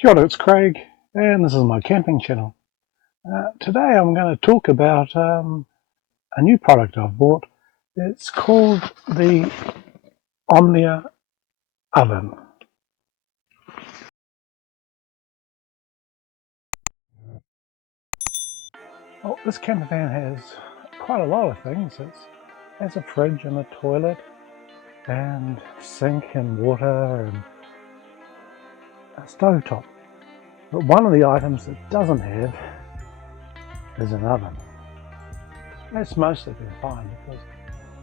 Kia ora, it's Craig, and this is my camping channel. Today I'm going to talk about a new product I've bought. It's called the Omnia Oven. Well, this camper van has quite a lot of things. It has a fridge and a toilet and sink and water and a stovetop. But one of the items it doesn't have is an oven. That's mostly been fine because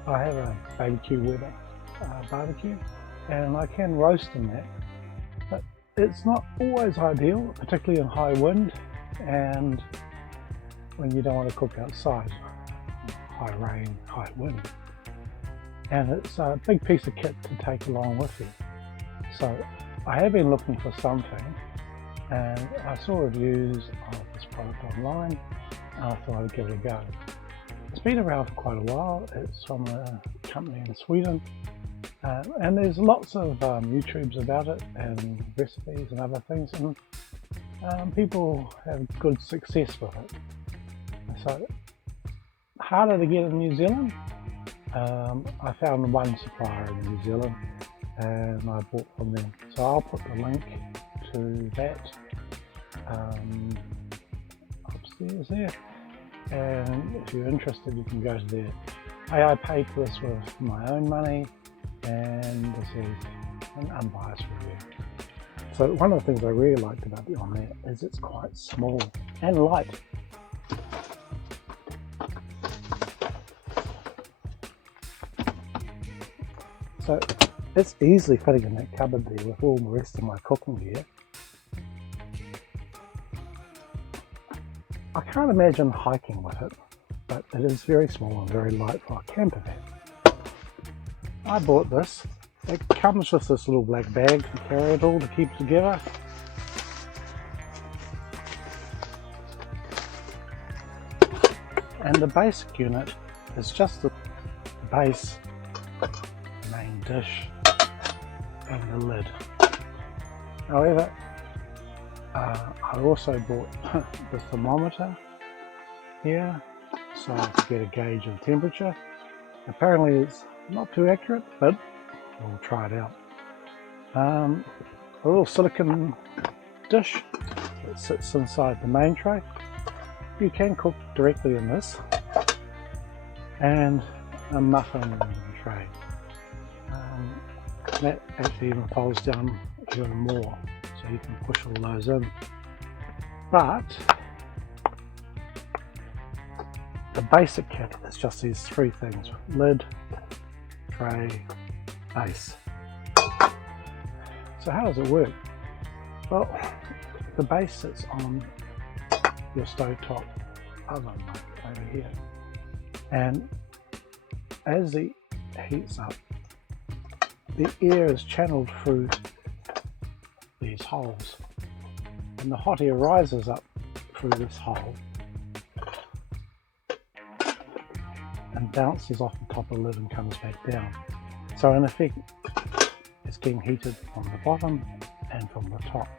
I have a barbecue Weber barbecue and I can roast in that, but it's not always ideal, particularly in high wind and when you don't want to cook outside, high rain, high wind. And it's a big piece of kit to take along with you. So I have been looking for something and I saw reviews of this product online and I thought I'd give it a go. It's been around for quite a while. It's from a company in Sweden and there's lots of YouTubes about it and recipes and other things, and people have good success with it. So harder to get in New Zealand. I found one supplier in New Zealand and I bought from them. So I'll put the link to that upstairs there. And if you're interested, you can go to there. I paid for this with my own money, and this is an unbiased review. So one of the things I really liked about the Omnia is it's quite small and light. So it's easily fitting in that cupboard there with all the rest of my cooking gear. I can't imagine hiking with it, but it is very small and very light for a camper van. I bought this. It comes with this little black bag to carry it all to keep it together. And the basic unit is just the base, main dish and the lid. However, I also bought the thermometer here so I could get a gauge of temperature. Apparently it's not too accurate, but we'll try it out. A little silicone dish that sits inside the main tray. You can cook directly in this, and a muffin tray. That actually even folds down even more, so you can push all those in. But the basic kit is just these three things: lid, tray, base. So how does it work? Well, the base sits on your stovetop oven, like over here, and as the heats up, the air is channeled through these holes, and the hot air rises up through this hole and bounces off the top of the lid and comes back down. So in effect, it's getting heated from the bottom and from the top.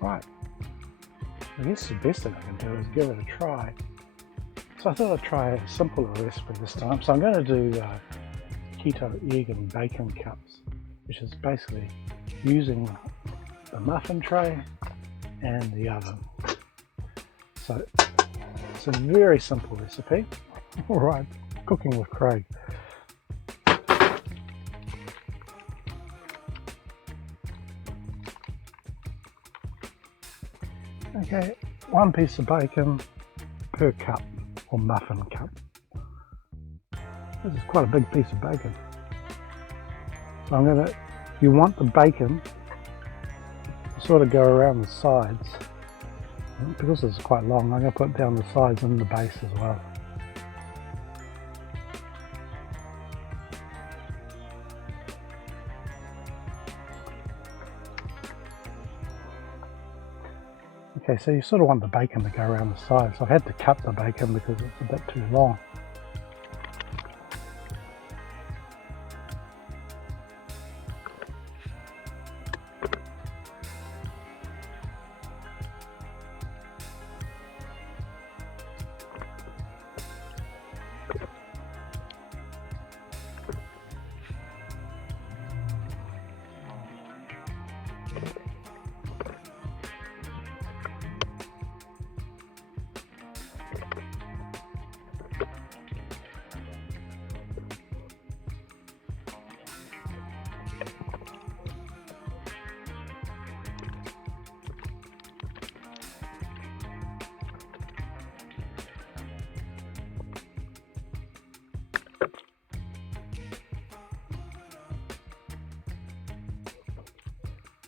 Right, I guess the best thing I can do is give it a try. So I thought I'd try a simpler recipe this time. So I'm going to do keto egg and bacon cups, which is basically using the muffin tray and the oven. So it's a very simple recipe. All right, cooking with Craig. Okay, one piece of bacon per cup or muffin cup. This is quite a big piece of bacon. So you want the bacon to sort of go around the sides. Because it's quite long, I'm going to put down the sides and the base as well. Okay, so you sort of want the bacon to go around the sides. So I've had to cut the bacon because it's a bit too long.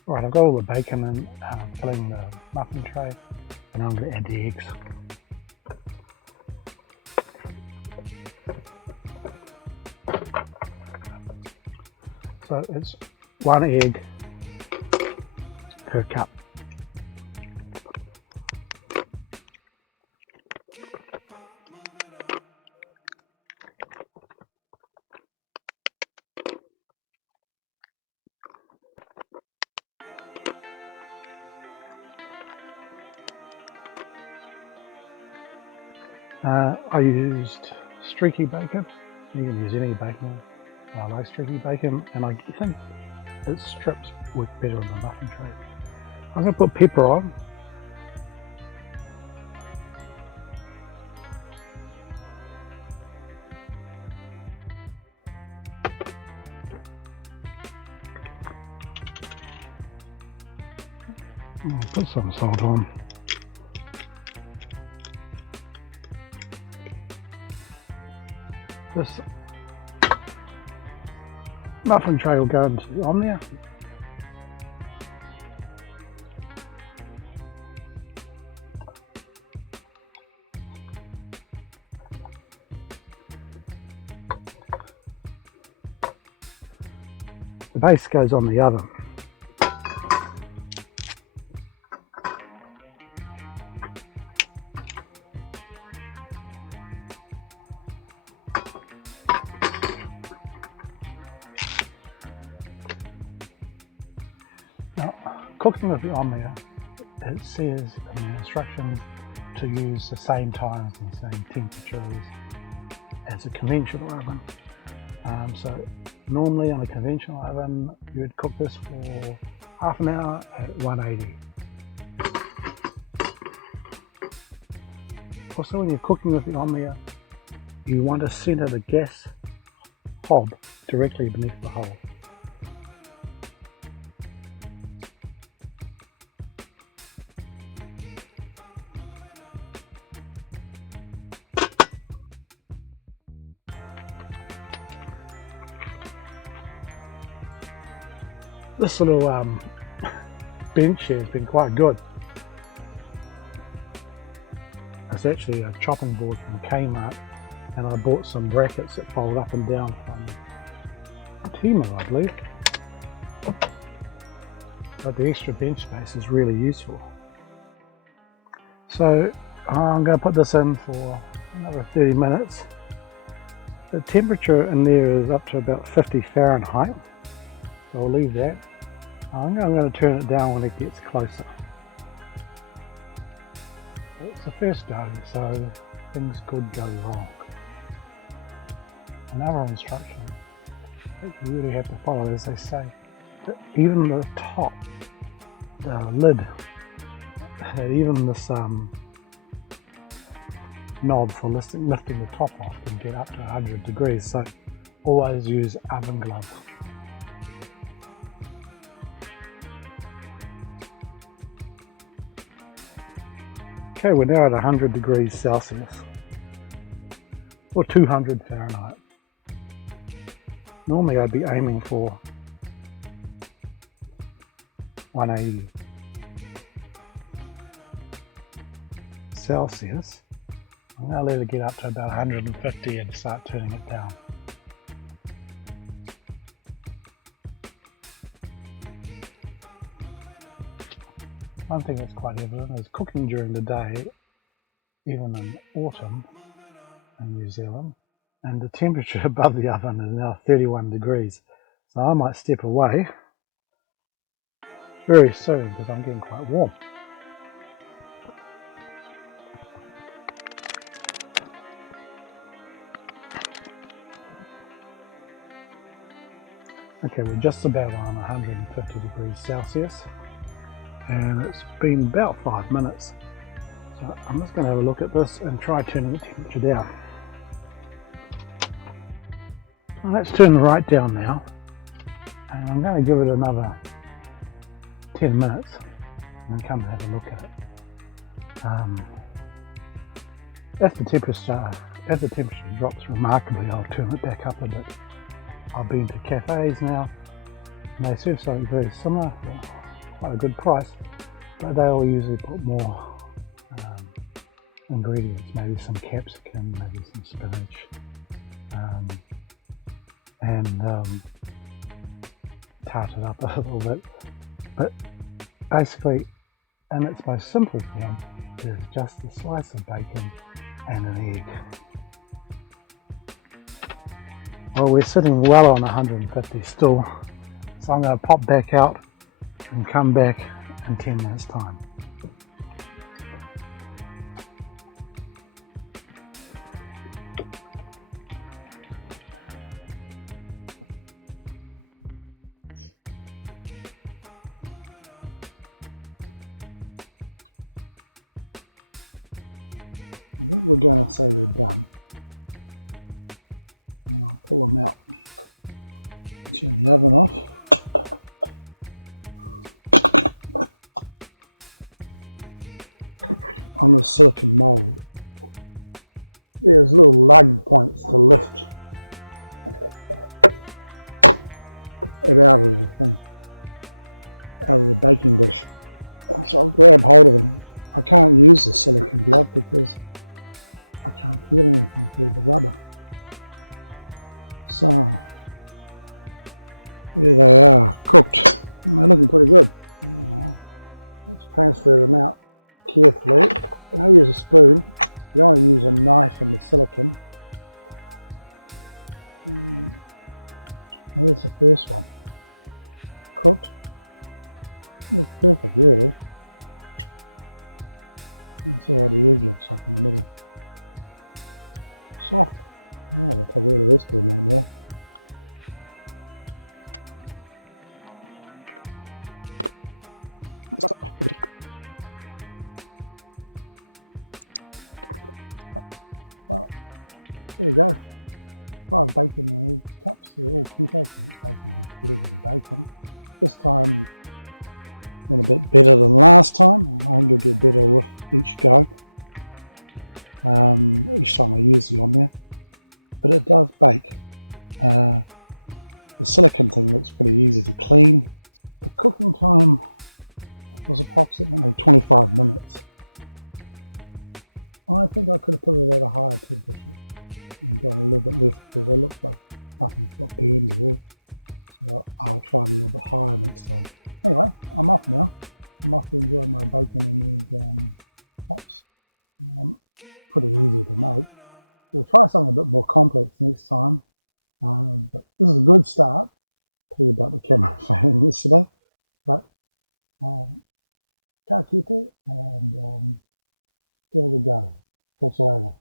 Right, I've got all the bacon in, filling the muffin tray, and I'm going to add the eggs. So it's 1 egg per cup. I used streaky bacon. You can use any bacon. I like streaky bacon, and I think its strips work better on the muffin tray. I'm going to put pepper on. I'll put some salt on. This muffin tray will go into the Omnia. The base goes on the oven. Now, cooking with the Omnia, it says in the instructions to use the same times and same temperatures as a conventional oven. So normally on a conventional oven, you would cook this for half an hour at 180. Also, when you're cooking with the Omnia, you want to center the gas hob directly beneath the hole. This little bench here has been quite good. It's actually a chopping board from Kmart, and I bought some brackets that fold up and down from Temu, I believe. But the extra bench space is really useful. So I'm going to put this in for another 30 minutes. The temperature in there is up to about 50 Fahrenheit. So I'll leave that. I'm going to turn it down when it gets closer. It's the first go, so things could go wrong. Another instruction that you really have to follow, as they say, that even the top, the lid, even this knob for lifting the top off can get up to 100 degrees, so always use oven glove. Okay, we're now at 100 degrees Celsius, or 200 Fahrenheit. Normally I'd be aiming for 180 Celsius. I'm going to let it get up to about 150 and start turning it down. One thing that's quite evident is cooking during the day, even in autumn in New Zealand, and the temperature above the oven is now 31 degrees. So I might step away very soon because I'm getting quite warm. Okay, we're just about on 150 degrees Celsius. and it's been about 5 minutes. So I'm just going to have a look at this and try turning the temperature down. Well, let's turn right down now, and I'm going to give it another 10 minutes and then come and have a look at it. If the temperature drops remarkably, I'll turn it back up a bit. I've been to cafes now, and they serve something very similar for quite a good price, but they will usually put more ingredients, maybe some capsicum, maybe some spinach, and tart it up a little bit. But basically, in its most simple form, it is just a slice of bacon and an egg. Well, we're sitting well on 150 still, so I'm going to pop back out and come back in 10 minutes time. I think we're going to say they're done, and I'll pull them out, turn the oven off. On the silicone mould, there's little lug points to lift it out of the thing, out of the baking dish. So I'll grab hold of them. I can't use the silicone glove because I can't feel anything through the rubber. So there they are, cooked. They're looking pretty good. Let's transfer them out carefully. I'll use a spoon. You don't want to use a knife in the silicone. Here's the first one. Cooked. Looks perfect, really. Let's see how the egg looks like in the middle. Soft. Oh, we'll take all the rest of them out now. Well, there you go. 5 bacon and egg cups. They're all keto because it's basically just better than bacon. This time went a bit better than last time. I think it'll get better with each go. Each time I use the Omnia, but it does bake. The silicone thing looks pretty easy to clean. The cooking time was approximately 25 minutes. I think I could have put it at a higher temperature and gone a little bit less because they look like nothing's got burned at all. So I'll try it a little bit higher next time. Anyway, I'm off now. I'm off to enjoy my bacon and egg cups. Pretty easy to make. We'll try something a bit more complex next time. But this is a good start. Tell you about the camera failing yesterday. But Keto and give it a go. Catch you later.